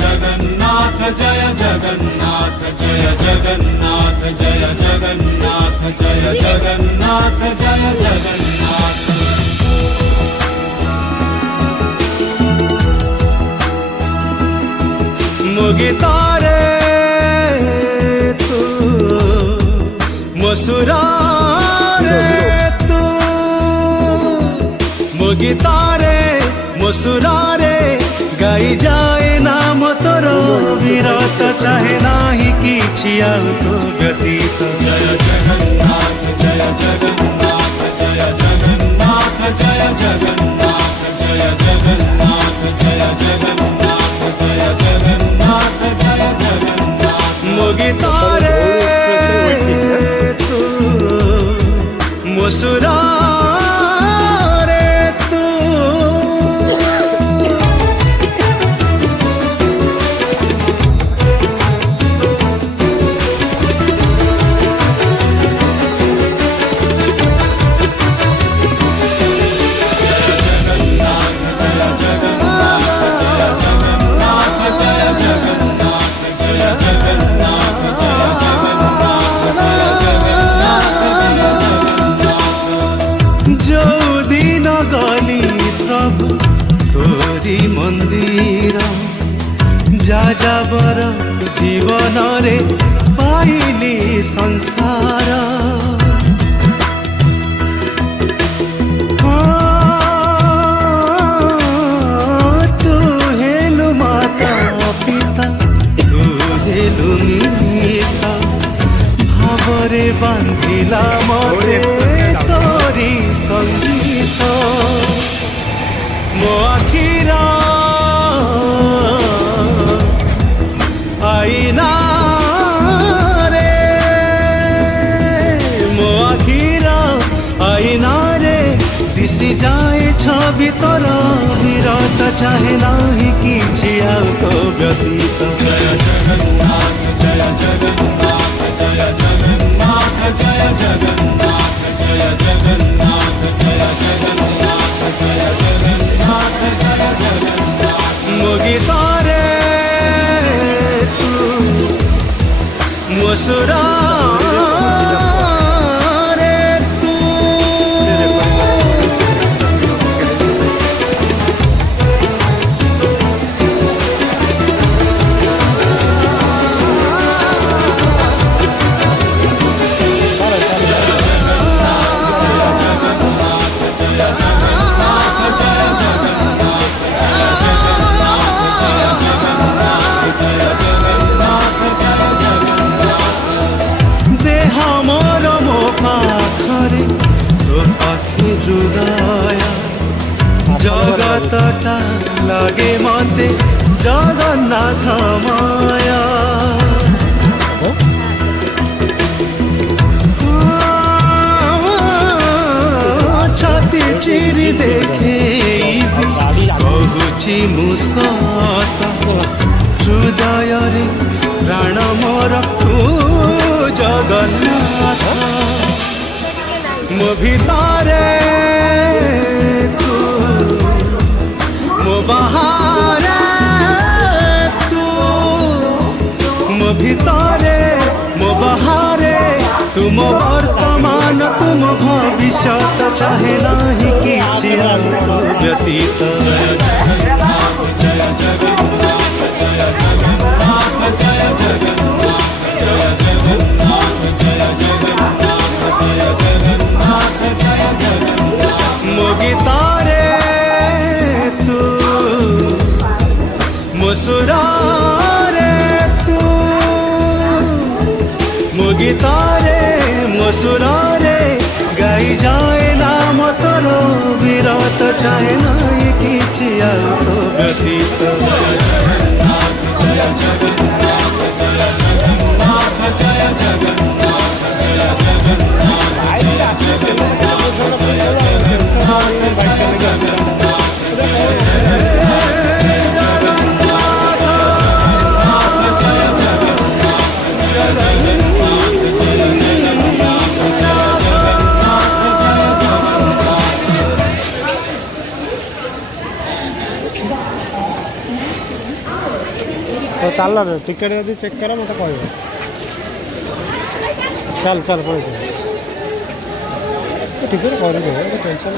जगन्नाथ जय जगन्नाथ जय जगन्नाथ जय जगन्नाथ जय जगन्नाथ जय जगन्नाथ। मुगितारे तू मुसुरारे तू मुगितारे मुसुरारे गाई जाए नाम तोर विरत चाहे नाही किछि आउ तो व्यतीत। जय जगन्नाथ जय जगन्नाथ जय जगन्नाथ जय जगन्नाथ जय जगन्नाथ जय जगन्नाथ जय जगन्नाथ जय जगन्नाथ। मुगितारे तू मुसुरा तोरी मंदिर जाजाबर जीवन रे पाइली संसार। तू हेलु माता पिता तू हेलु मीता भावरे बांधिला मते तोरी संगीत। मो आखिरा आईना रे मो आखिरा आईना रे दिशि जाए छवि तोर विरत चाहे नाही किछि आउ तो व्यतीत। जय जगन्नाथ जय जगन्नाथ जय जगन्नाथ जय जगन्नाथ जय जगन्नाथ जय जगन्नाथ जय जगन्नाथ जय जगन्नाथ। मुगितारे तू मुसुरा जगतटा लगे मते जगन्नाथ माया। छाती चिरी देखे कहुची मुसत हृदय रे प्राण मोर तू जगन्नाथ। मो भितरे तू मो बाहरे तू मो भितरे मो बाहरे तुम वर्तमान तुम भविष्यत चाहे नाही किछि आउ तो व्यतीत। जय जगन्नाथ जय जगन्नाथ जय जगन्नाथ जय जगन्नाथ जय जगन्नाथ जय जगन्नाथ जय जगन्नाथ जय जगन्नाथ। मुगितारे तू मुसुरारे तू मुगितारे मुसुरारे गाई जाए नाम तोर विरत चाहे नाही किछि आउ तो व्यतीत। जय जगन्नाथ जय जगन्नाथ जय जगन्नाथ जय जगन्नाथ जय जगन्नाथ जय जगन्नाथ जय जगन्नाथ जय जगन्नाथ Thank you. चल टिकेट जब चेक कर मत कह चल चल पड़े टिकेट कर टेंशन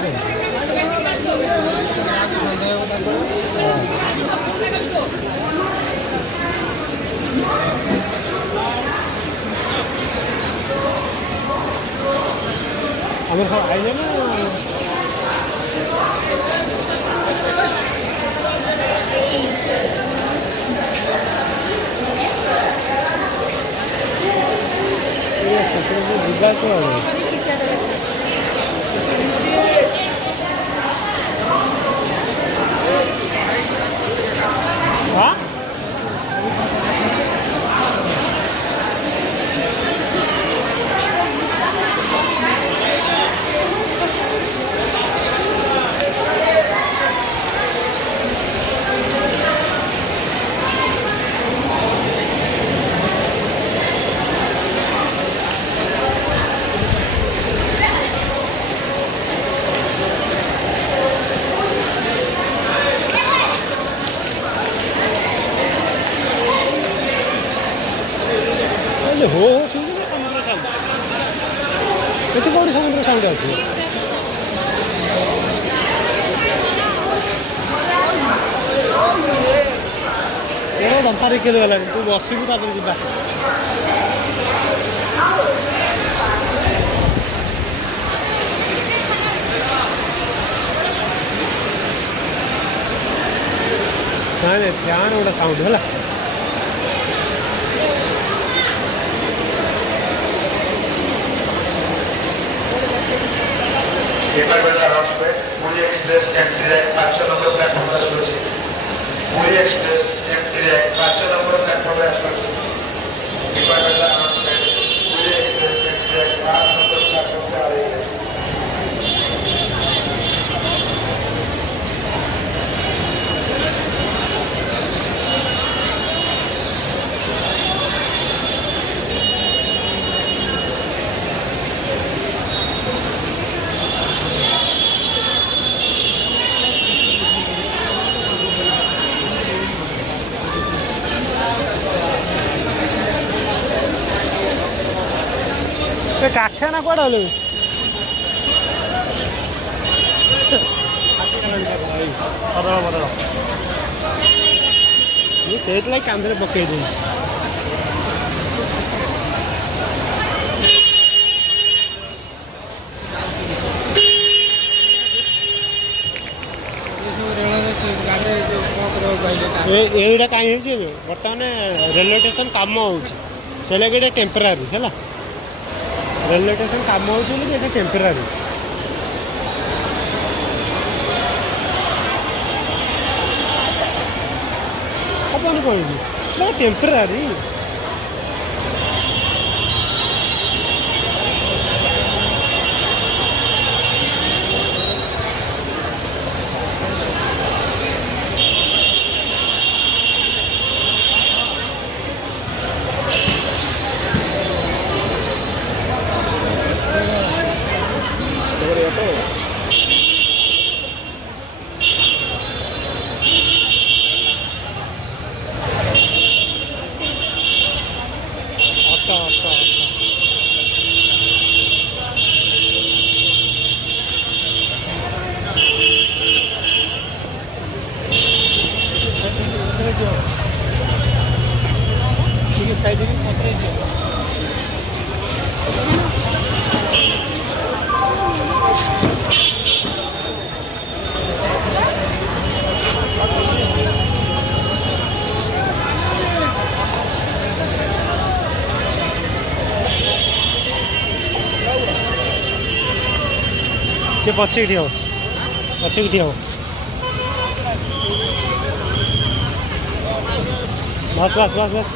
आम सब आइले ना हाँ हो सुन्दर समुद्र साउंड ये कौन समुद्र साउंड आसो दंतारी किलो गला तू बसबू तापर जा ना फैन गोटे साउंड है पूरी एक्सप्रेस डायरेक्ट 5 नंबर प्लाटफर्म आसुची पूरी एक्सप्रेस डायरेक्ट 5 नंबर प्लाटफर्म आसुची डिपार्टमेंट अनाउंसमेंट पूरी एक्सप्रेस डायरेक्ट 5 नंबर प्लाटफर्म पे आ रही है काठिया ना कौन हल से कांधे पकई दूँ এইটা কাই হয়েছে বর্তমানে রেলवे स्टेशन काम होছে लगे टेम्परारी है रेलवे स्टेशन काम होता टेम्परारी अपन कह टेम्परारी ये पछे ठीक हो पछे ठीक हो बस बस बस बस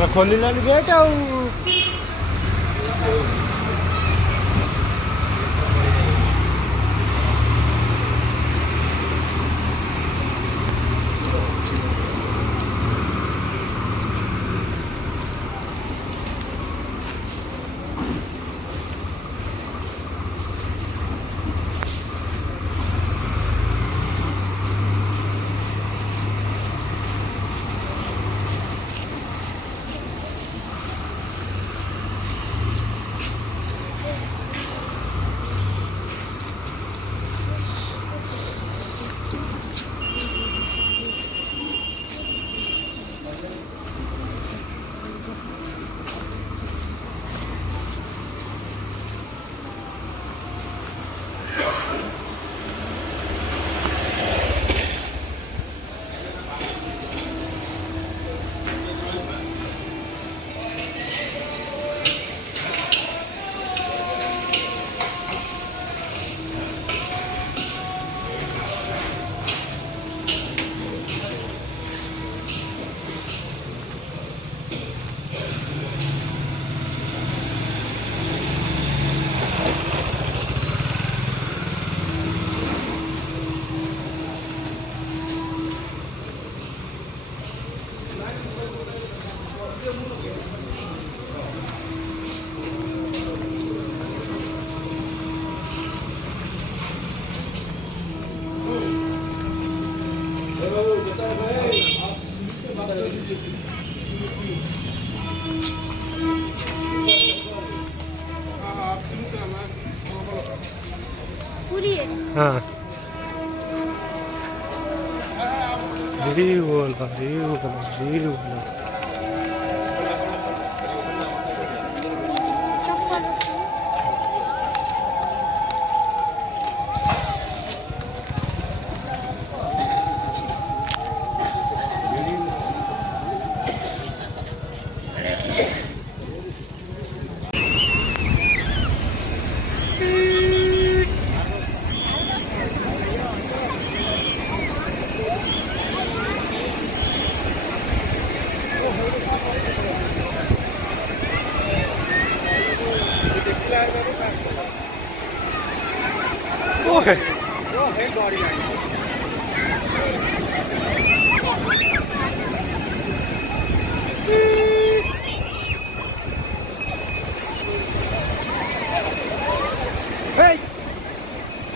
ତାର ଖୋଲିଲାନି ଗେଟ୍ ଆଉ। पूरी है। हाँ ये बोला ये बोला ओके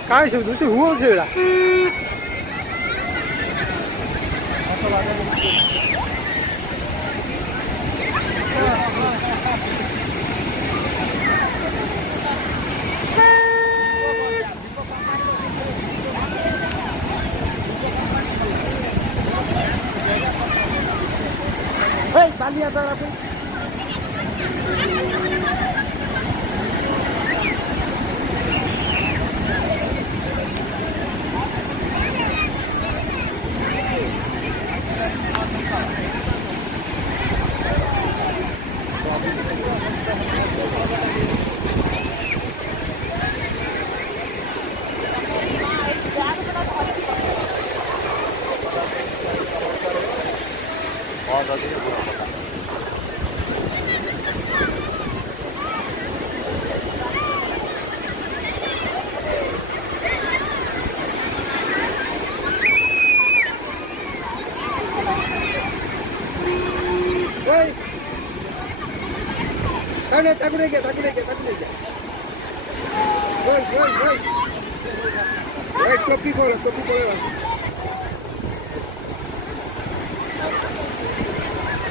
काय się दुसरी हुआ सेला बालिया तो आप taku naik ya. Woi, kopi bola.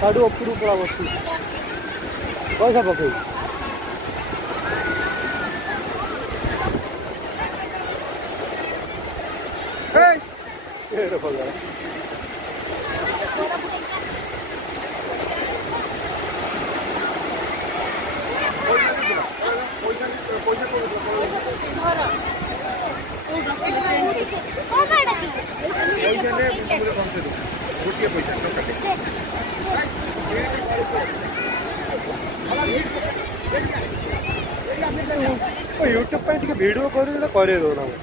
साडू उपरू पड़ा वस्तु पैसा पकड़ यूट्यूब पे टे वीडियो करे दो ना मत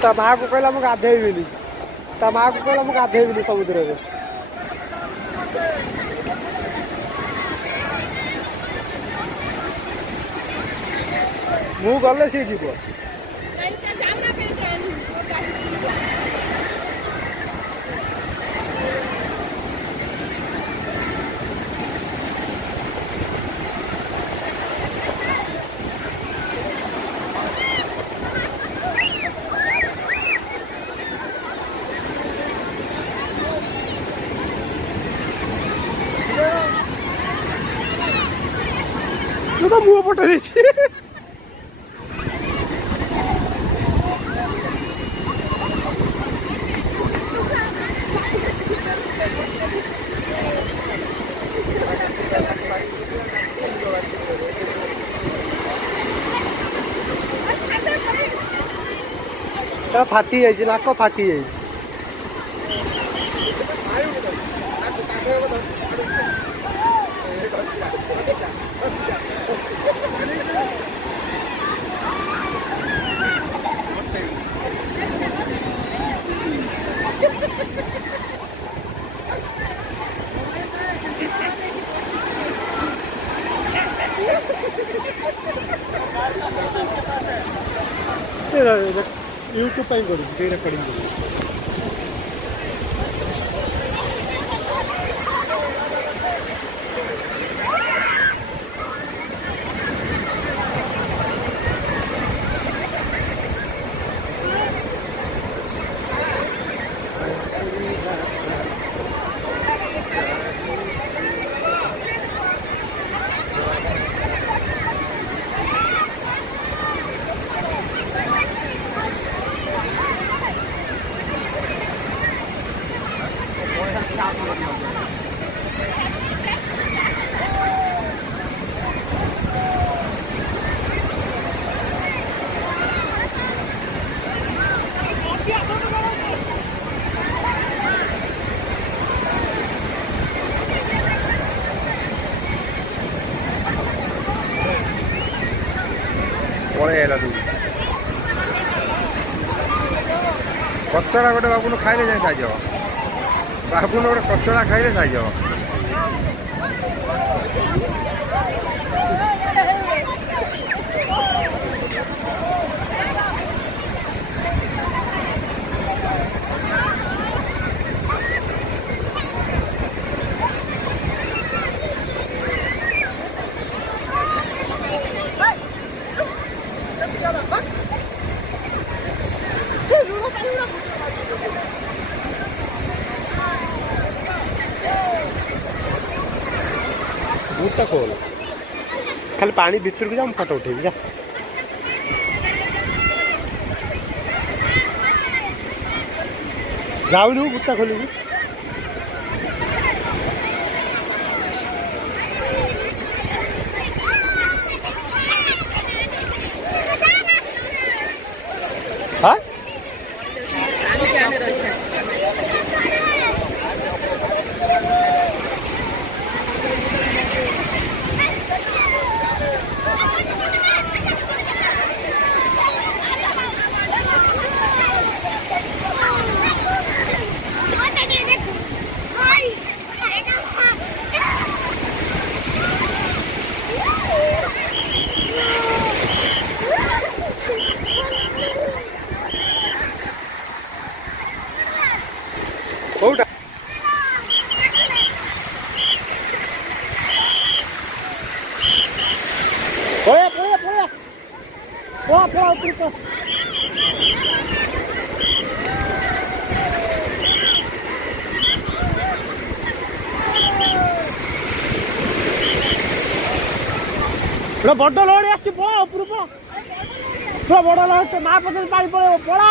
ତା ମାଆକୁ କହିଲା ମୁଁ ଗାଧେଇବିନି, ତା ମାଆକୁ କହିଲା ମୁଁ ଗାଧେଇବିନି ସମୁଦ୍ରରେ। ମୁଁ ଗଲେ ସିଏ ଯିବ। ତୁ ତ ମୁହଁ ପଟେଇ ଦେଇଛି। ତା ଫାଟି ଯାଇଛି, ନାକ ଫାଟି ଯାଇଛି। यूट्यूब ପାଇଁ କରୁଛି, ଟିକେ ରେକର୍ଡିଂ କରୁଛି। ପଳେଇଲା ତୁ କଚଡ଼ା ଗୋଟେ ବାବୁନୁ ଖାଇଲେ ଯାଇ ସାଇଜ ହବ। ବାବୁନୁ ଗୋଟେ କଚଡ଼ା ଖାଇଲେ ସାଇଜ ହବ। ବୁଟଟା ଖୋଲ, ଖାଲି ପାଣି ଭିତରକୁ ଯା, ମୁଁ ଫଟୋ ଉଠେଇବି। ଯା ଯାଉନୁ, ବୁଟଟା ଖୋଲିବୁ। ହଁ କୋଉଟା ପଳେଆ ପଳେଆ ପଳେଆ ପଳା ପଳା ଉପରକୁ। ବଡ ଲହଡ଼ି ଆସୁଛି, ପଳା ଉପରକୁ। ବଡ ଲହଡ଼ି ମା ପଛରେ ପାଣି ପଳେଇବ, ପଳା।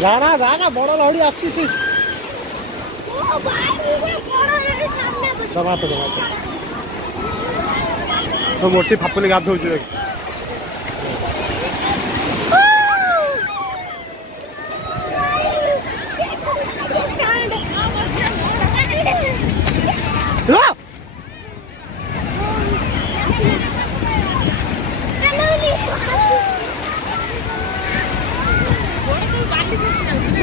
जाना बड़ लहड़ी आसी दबा तो मोटी फापुली गाधौ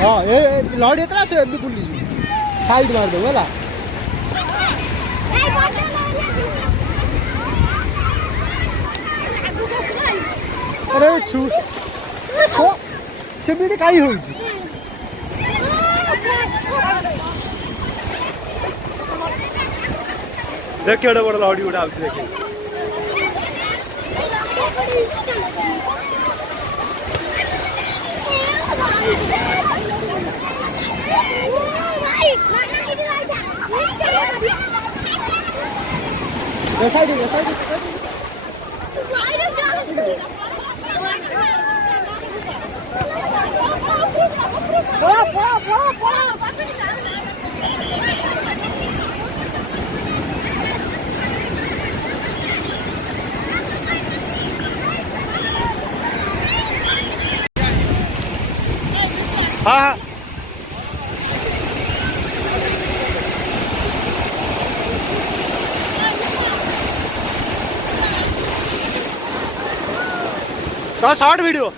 हाँ ए लहड़ी एतला से एमती बुली साइड मार दो है अरे छू सेमिति काई हो देख केड़े बड़ लहड़ी उड़ा देखे हाँ तो शॉर्ट वीडियो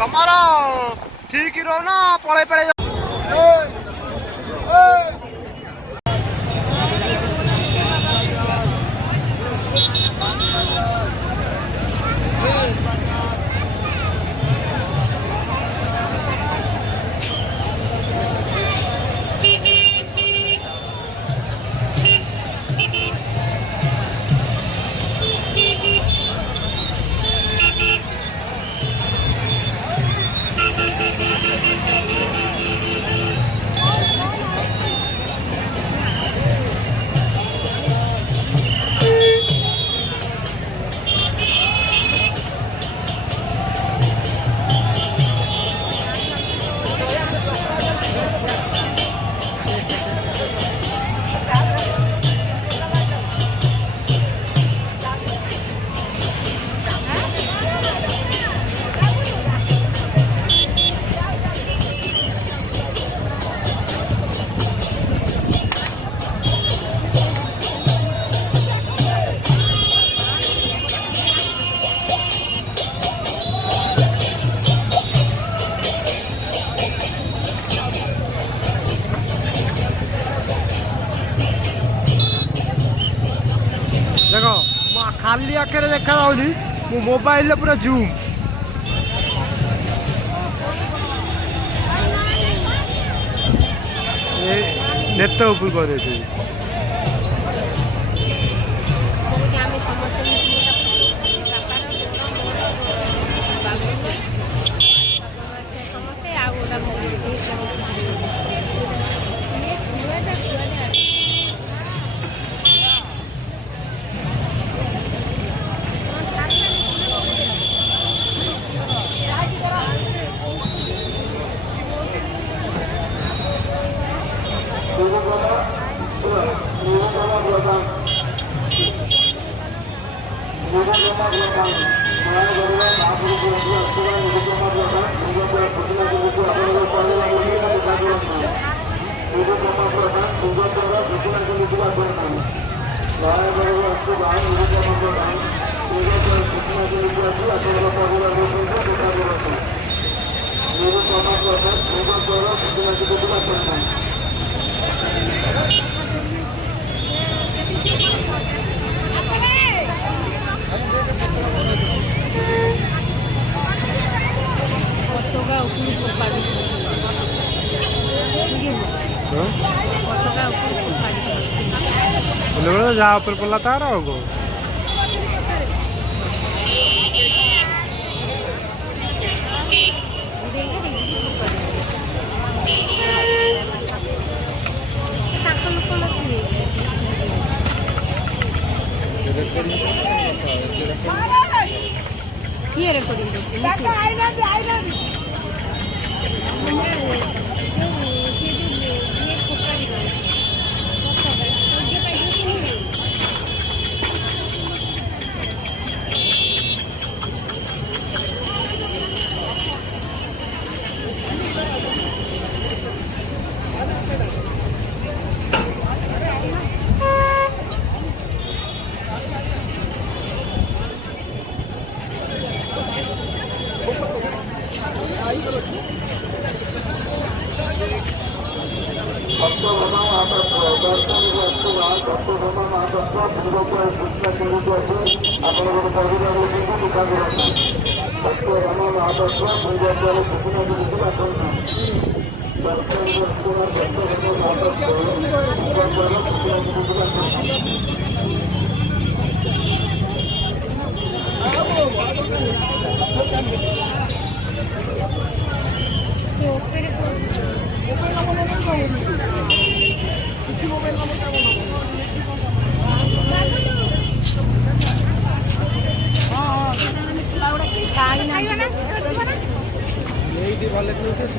तमारा ठीक ही रहो ना पड़े पड़े देखो खाली आखे देखा मो मोबाइल पूरा जूम नेट ऊपर कर পতাকা উপরে পাড়ি পতাকা উপরে পাড়ি ଯାହା ଉପରେ ପଡ଼ିଲା ତାର ଆଉ କ'ଣ ତାଙ୍କ ଲୋକ ନଥିବେ କିଏ ରେକର୍ଡିଂ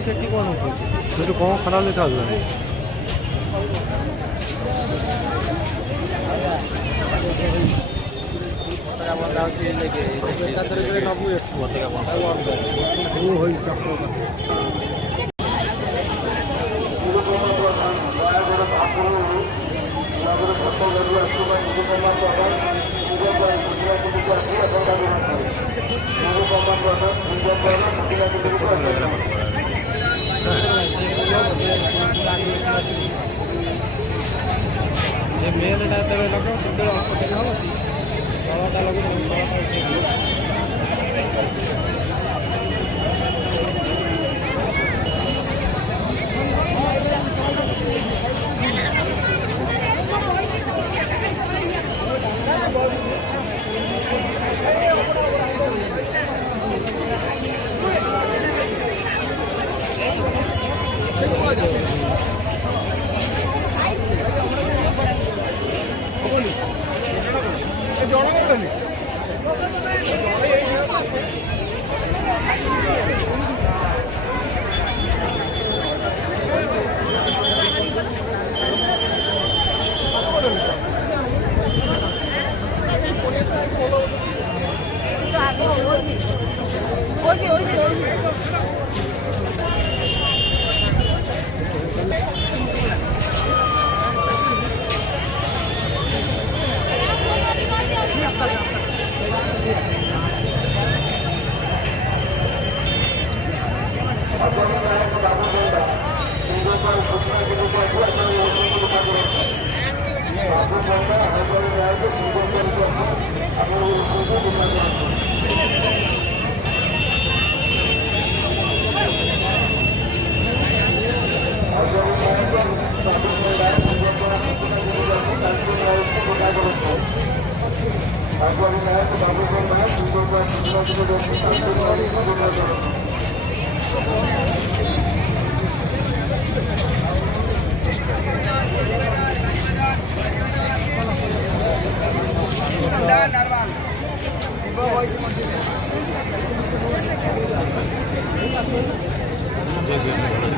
ସେଠି କ'ଣ ସେଠି କ'ଣ ଖରାପ ଦେଖାଯାଉଛି ପତାକା ବନ୍ଧା ହେଉଛି ଏକାଥରେ ନବୁ ଏଠୁ ପତାକା ମେଲ୍ଟା ଯେତେବେଳେ ଲଗାଉ ସେତେବେଳେ ଅଳ୍ପ ଟିକେ ହେବ ତଳଟା ଲଗେଇ Gracias.